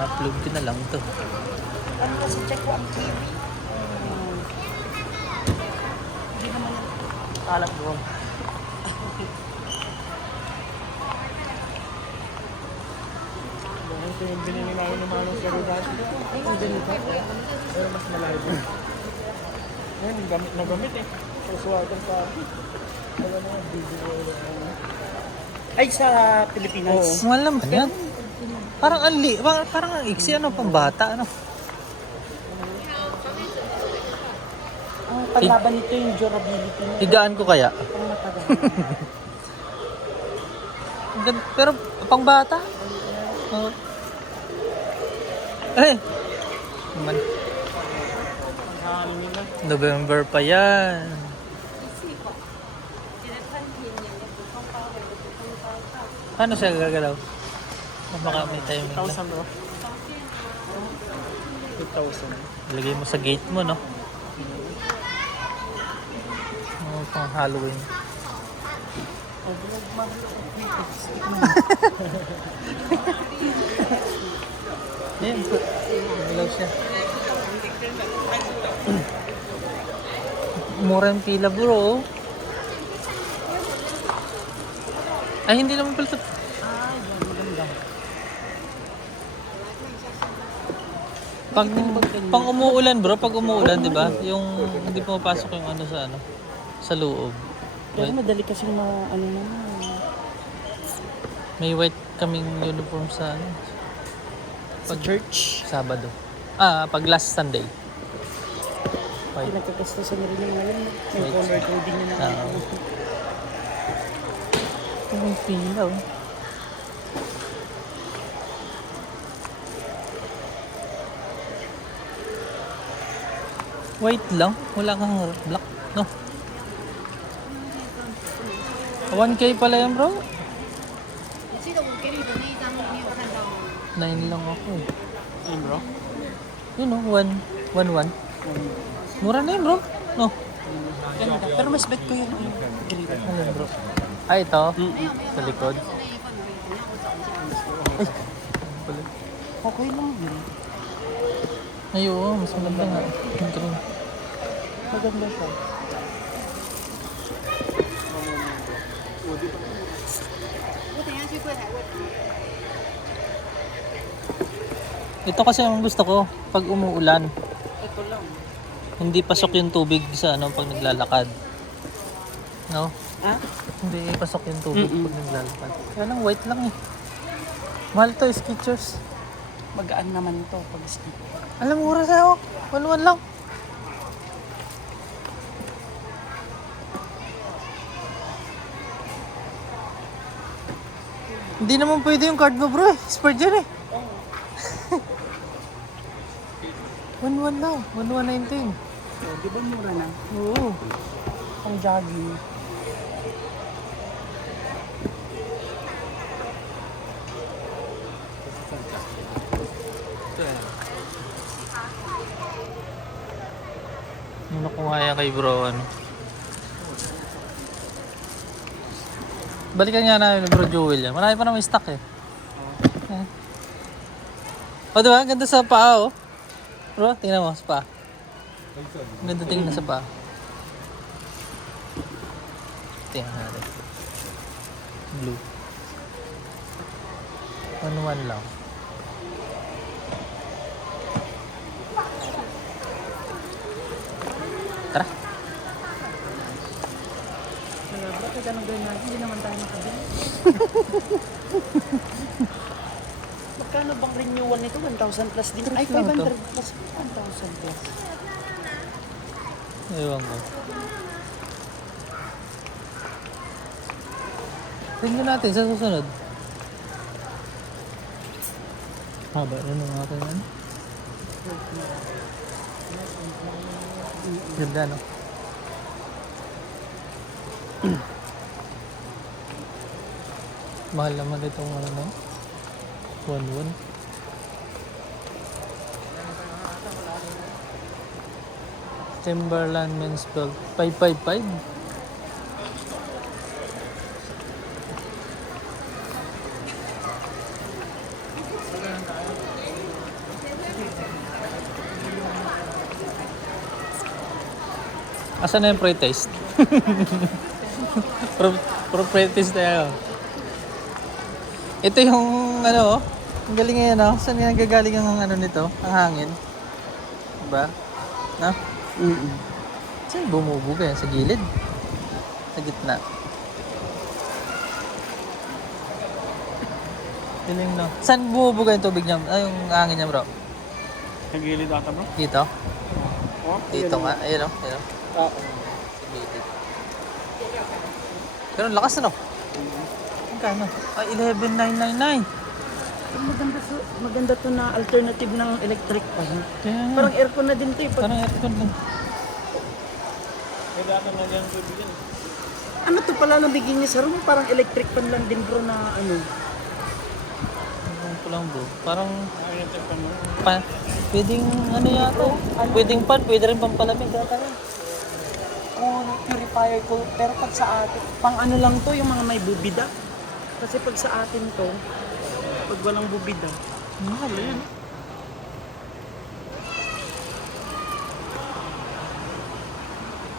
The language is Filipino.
upload ko na lang to. Ano kasi check ko ang TV. Hindi naman alam ko. Ito yung binili namin ng mga nung laro dati. Ang ganito. Pero mas malayo. Ngayon, gamit na gamit eh. So, suwatan sa akin. Wala na yung video. Ay, sa Pilipinas. Mahal naman yan. Parang anli, parang, parang ang iksi, ano, pang bata, ano. Ang panlaban nito yung durability niya. Higaan ko kaya. Ang matagal. Ang ganda- Pero pang bata. Oh. Eh. Naman. Ang nila. November pa yan. Paano siya gagalaw? Baka may timing lang. 1,000 bro. 2,000. Ilagay mo sa gate mo, no? Oh, pang Halloween. Yan. Galaw siya. Mura yung pila bro. Ay, hindi naman pala ito. Pag, pang umuulan bro, pag umuulan, di ba? Yung hindi pumapasok yung ano sa ano, sa loob. Pero madali kasi na ano naman. May white kaming uniform sa ano, Sa church. Sabado. Ah, pag last Sunday. White. Pinagkakastasan na rin yung ngayon. May color coding na Ah. naman. Ang pila oh. Wait lang, wala kang black, no? 1K pala yan bro? 9 lang ako eh. Yun bro? Yun no, 1, 1, 1. Mura na yun bro? No? Ganda. Pero mas bet ko ano yun. Ano bro? Ah, ito? Mm. Sa likod? Ay! Okay lang yun. Ay, oo, mas maganda nga. Yung green. Maganda siya. Ito kasi ang gusto ko pag umuulan. Ito lang. Hindi pasok yung tubig sa ano pag naglalakad. No? Ha? Hindi pasok yung tubig mm -mm. pag naglalakad. Kaya lang white lang eh. Mahal to, Skechers. Magaan naman to pag skip. Alam mo, mura sa'yo. One-one lang. Hindi naman pwede yung card mo bro eh. Spare dyan eh. 1-1 lang. 1-1-19. So, di ba mura na? Oo. Ang jogging. Ano nga yan kay bro, ano? Balikan nga namin bro Joel yan. Marami pa naman stock eh. Eh. O diba? Ang ganda sa paa oh. Bro, tingnan mo sa paa. Ganda tingnan sa paa. Tingnan natin. Blue. One one lang. Tara. Kaya bakit anong gawin natin? Hindi naman tayo makabili. Magkano bang renewal nito? 1,000 plus din. Ay, lang to. 500 plus. 1,000 plus. Ewan ko. Tingnan natin sa susunod. Haba rin ang aking ano. Ganda no? Mahal naman itong ano no? One one. Timberland men's belt. 555. Asan na yung pre-taste? pro, pro pre-taste tayo. Ito yung ano, oh. Ang galing ngayon oh. Saan nga gagaling ang ano nito? Ang hangin. Diba? No? Mm Saan bumubuga yan? Sa gilid? Sa gitna? Galing no. Saan bumubuga yung tubig niya? Ay, yung hangin niya bro? Sa gilid ata bro. Dito? Oh, Dito nga. Ayun oh. Ayun oh. Oo. Gilid. Pero ang lakas ano? Magkano? Ay, 11,999. Ang maganda, to, maganda to na alternative ng electric fan. Kaya nga. Parang aircon na din to eh. Pag, Parang aircon lang. May data na yan bibigyan. ano to pala nabigyan niya sa room? Parang electric fan lang din bro na ano. Ano ko lang bro. Parang pa, pwedeng ano yata. Pwedeng pan, pwede rin pampalamig yata rin. Oh, purifier ko. Pero pag sa atin, pang ano lang to, yung mga may bubida. Kasi pag sa atin to, pag walang bubida, Mahal yun.